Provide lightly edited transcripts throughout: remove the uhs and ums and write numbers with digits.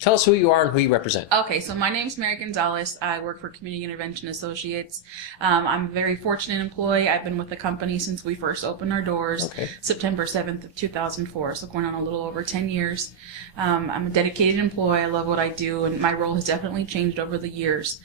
Tell us who you are and who you represent. Okay, so my name's Mary Gonzales. I work for Community Intervention Associates. I'm a very fortunate employee. I've been with the company since we first opened our doors, September 7th of 2004, so going on a little over 10 years. I'm a dedicated employee. I love what I do, and my role has definitely changed over the years.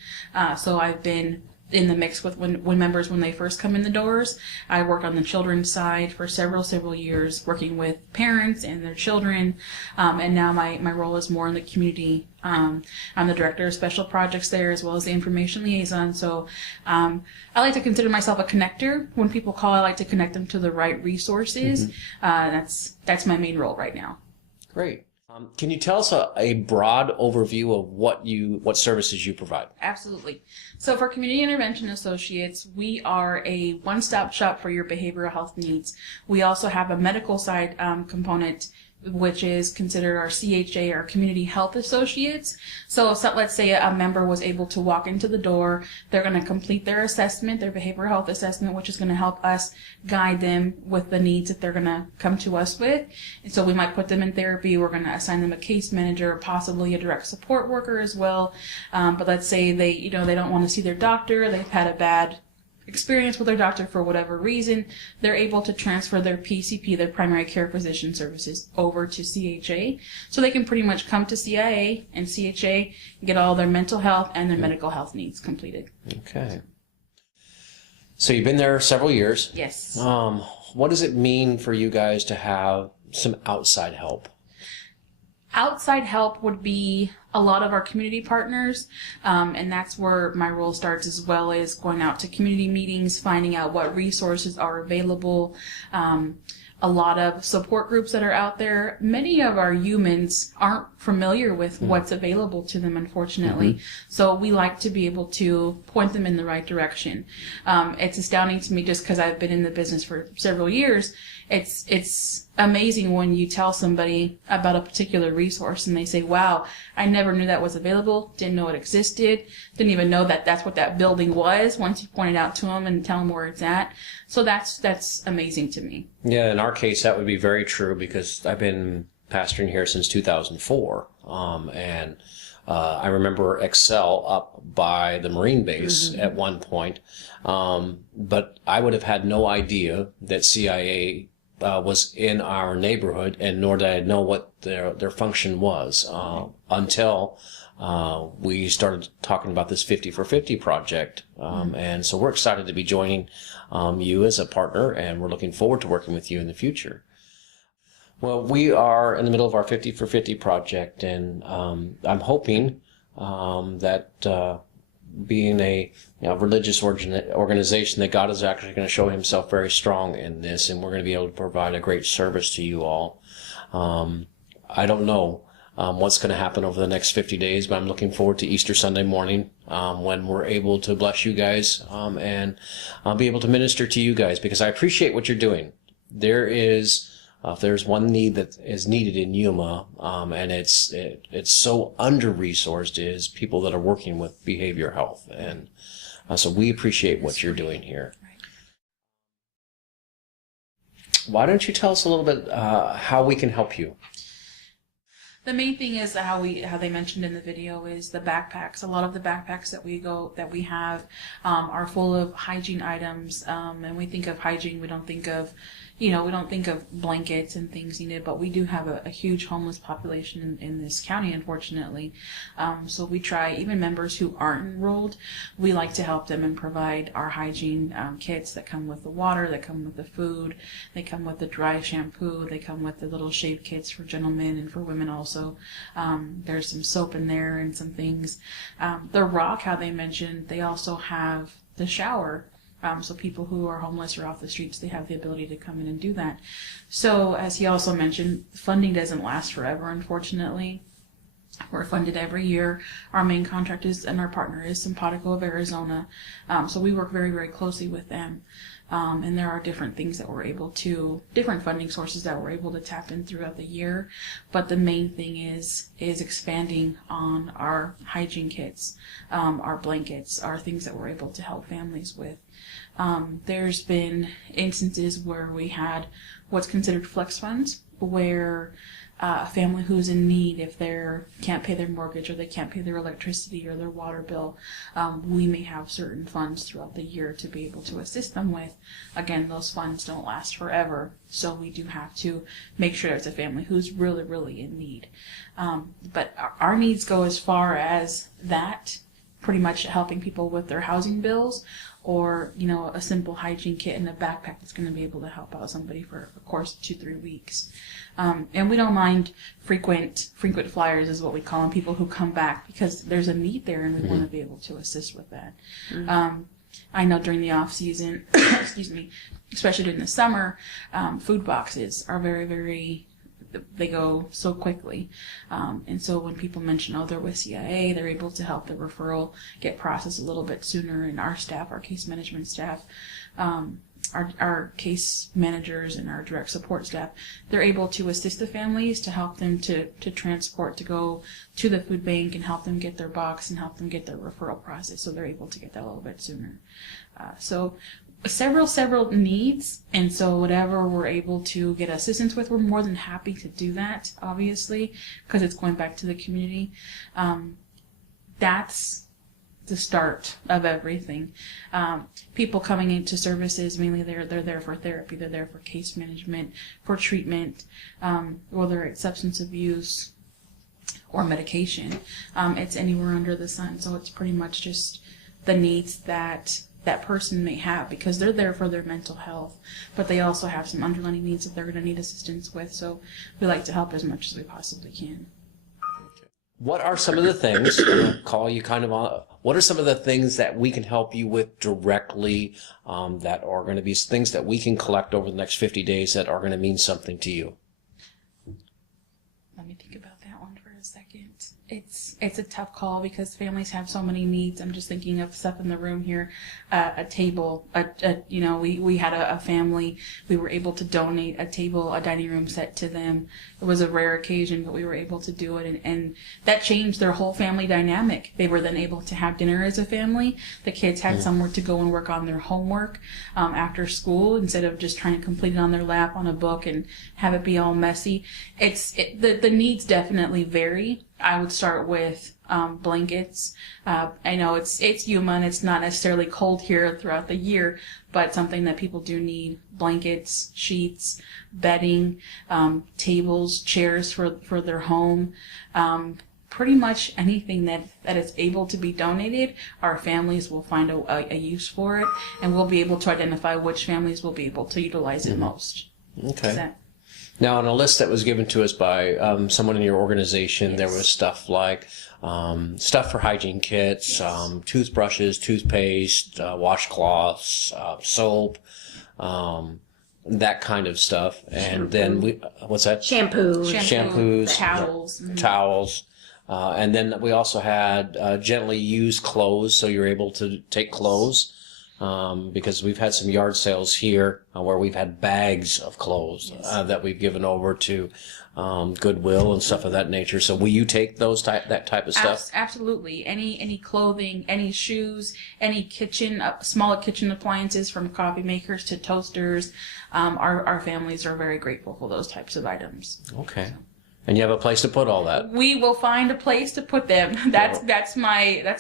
So I've been in the mix with when members, when they first come in the doors. I worked on the children's side for several years, working with parents and their children, and now my role is more in the community. I'm the director of special projects there, as well as the information liaison. So I like to consider myself a connector. When people call, I like to connect them to the right resources. That's my main role right now. Great. Can you tell us a broad overview of what services you provide? Absolutely. So for Community Intervention Associates, we are a one-stop shop for your behavioral health needs. We also have a medical side component, which is considered our CHA, our Community Health Associates. So let's say a member was able to walk into the door, they're going to complete their assessment, their behavioral health assessment, which is going to help us guide them with the needs that they're going to come to us with. And so we might put them in therapy, we're going to assign them a case manager, possibly a direct support worker as well. But let's say they don't want to see their doctor, they've had a bad experience with their doctor for whatever reason, they're able to transfer their PCP, their primary care physician services, over to CHA. So they can pretty much come to CIA and CHA and get all their mental health and their medical health needs completed. Okay. So you've been there several years. Yes. What does it mean for you guys to have some outside help? Outside help would be a lot of our community partners, and that's where my role starts, as well as going out to community meetings, finding out what resources are available. A lot of support groups that are out there. Many of our humans aren't familiar with what's available to them, unfortunately. So we like to be able to point them in the right direction. It's astounding to me, just because I've been in the business for several years. It's amazing when you tell somebody about a particular resource and they say, wow, I never knew that was available, didn't know it existed, didn't even know that that's what that building was once you point it out to them and tell them where it's at. So that's amazing to me. Yeah, in our case, that would be very true, because I've been pastoring here since 2004. And I remember Excel up by the Marine base at one point. But I would have had no idea that CIA was in our neighborhood, and nor did I know what their function was until we started talking about this 50 for 50 project. And so we're excited to be joining you as a partner, and we're looking forward to working with you in the future. Well, we are in the middle of our 50 for 50 project, and I'm hoping that being a religious organization, that God is actually going to show himself very strong in this, and we're going to be able to provide a great service to you all. I don't know what's going to happen over the next 50 days, but I'm looking forward to Easter Sunday morning, when we're able to bless you guys, and I'll be able to minister to you guys, because I appreciate what you're doing. There is if there's one need that is needed in Yuma, and it's so under-resourced, is people that are working with behavior health. And so we appreciate what you're doing here. Why don't you tell us a little bit how we can help you? The main thing is how they mentioned in the video is the backpacks. A lot of the backpacks that we have are full of hygiene items, and we think of hygiene, we don't think of blankets and things needed, but we do have a huge homeless population in this county, unfortunately. So we try, even members who aren't enrolled, we like to help them and provide our hygiene kits that come with the water, that come with the food, they come with the dry shampoo, they come with the little shave kits for gentlemen and for women also. There's some soap in there and some things. The Rock, how they mentioned, they also have the shower. So people who are homeless or off the streets, they have the ability to come in and do that. So as he also mentioned, funding doesn't last forever, unfortunately. We're funded every year. Our main contract is, and our partner is Simpatico of Arizona. So we work very, very closely with them. And there are different things that different funding sources that we're able to tap in throughout the year. But the main thing is expanding on our hygiene kits, our blankets, our things that we're able to help families with. There's been instances where we had what's considered flex funds, where a family who's in need, if they can't pay their mortgage or they can't pay their electricity or their water bill, we may have certain funds throughout the year to be able to assist them with. Again, those funds don't last forever, so we do have to make sure it's a family who's really, really in need. But our needs go as far as that, pretty much helping people with their housing bills, or, you know, a simple hygiene kit and a backpack that's going to be able to help out somebody for a course of 2-3 weeks. And we don't mind frequent flyers is what we call them, people who come back because there's a need there and we want to be able to assist with that. I know during the off season, excuse me, especially during the summer, food boxes are very, very, they go so quickly. And so when people mention, oh, they're with CIA, they're able to help the referral get processed a little bit sooner. And our staff, our case management staff, our case managers and our direct support staff, they're able to assist the families to help them to transport, to go to the food bank and help them get their box and help them get their referral process. So they're able to get that a little bit sooner. So several needs, and so whatever we're able to get assistance with, we're more than happy to do that, obviously, because it's going back to the community. That's the start of everything. People coming into services, mainly they're there for therapy, they're there for case management, for treatment, whether it's substance abuse or medication. It's anywhere under the sun, so it's pretty much just the needs that person may have, because they're there for their mental health, but they also have some underlying needs that they're going to need assistance with, so we like to help as much as we possibly can. What are some of the things, call you kind of on, what are some of the things that we can help you with directly, that are going to be things that we can collect over the next 50 days that are going to mean something to you? Let me think about that one for a second. It's a tough call because families have so many needs. I'm just thinking of stuff in the room here. A table, you know, we had a family. We were able to donate a table, a dining room set to them. It was a rare occasion, but we were able to do it, and that changed their whole family dynamic. They were then able to have dinner as a family. The kids had somewhere to go and work on their homework after school, instead of just trying to complete it on their lap on a book and have it be all messy. The needs definitely vary. I would start with blankets. I know it's Yuma and it's not necessarily cold here throughout the year, but something that people do need: blankets, sheets, bedding, tables, chairs for their home. Pretty much anything that is able to be donated, our families will find a use for it, and we'll be able to identify which families will be able to utilize it most. Okay. Now, on a list that was given to us by someone in your organization, yes, there was stuff like stuff for hygiene kits, toothbrushes, toothpaste, washcloths, soap, that kind of stuff. And then what's that? Shampoos, towels. And then we also had gently used clothes, so you're able to take clothes. Because we've had some yard sales here where we've had bags of clothes that we've given over to Goodwill and stuff of that nature. So will you take that type of stuff? Absolutely. Any clothing, any shoes, any small kitchen appliances, from coffee makers to toasters. Our families are very grateful for those types of items. Okay. So. And you have a place to put all that. We will find a place to put them. That's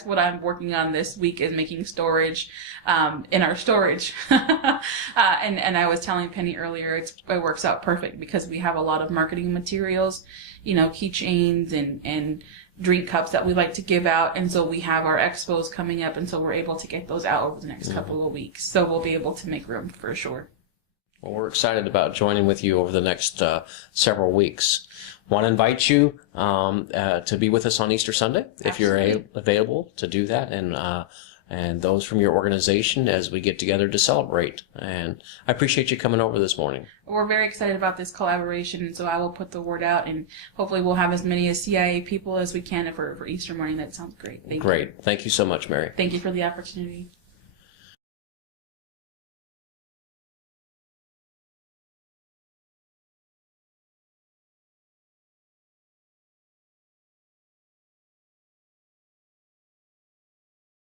what I'm working on this week, is making storage in our storage. And I was telling Penny earlier, it works out perfect because we have a lot of marketing materials, you know, keychains and drink cups that we like to give out, and so we have our expos coming up, and so we're able to get those out over the next couple of weeks. So we'll be able to make room for sure. Well, we're excited about joining with you over the next several weeks. Want to invite you to be with us on Easter Sunday, if you're available to do that, and those from your organization as we get together to celebrate. And I appreciate you coming over this morning. We're very excited about this collaboration, and so I will put the word out, and hopefully we'll have as many as CIA people as we can for Easter morning. That sounds great. Thank you. Great. Thank you so much, Mary. Thank you for the opportunity.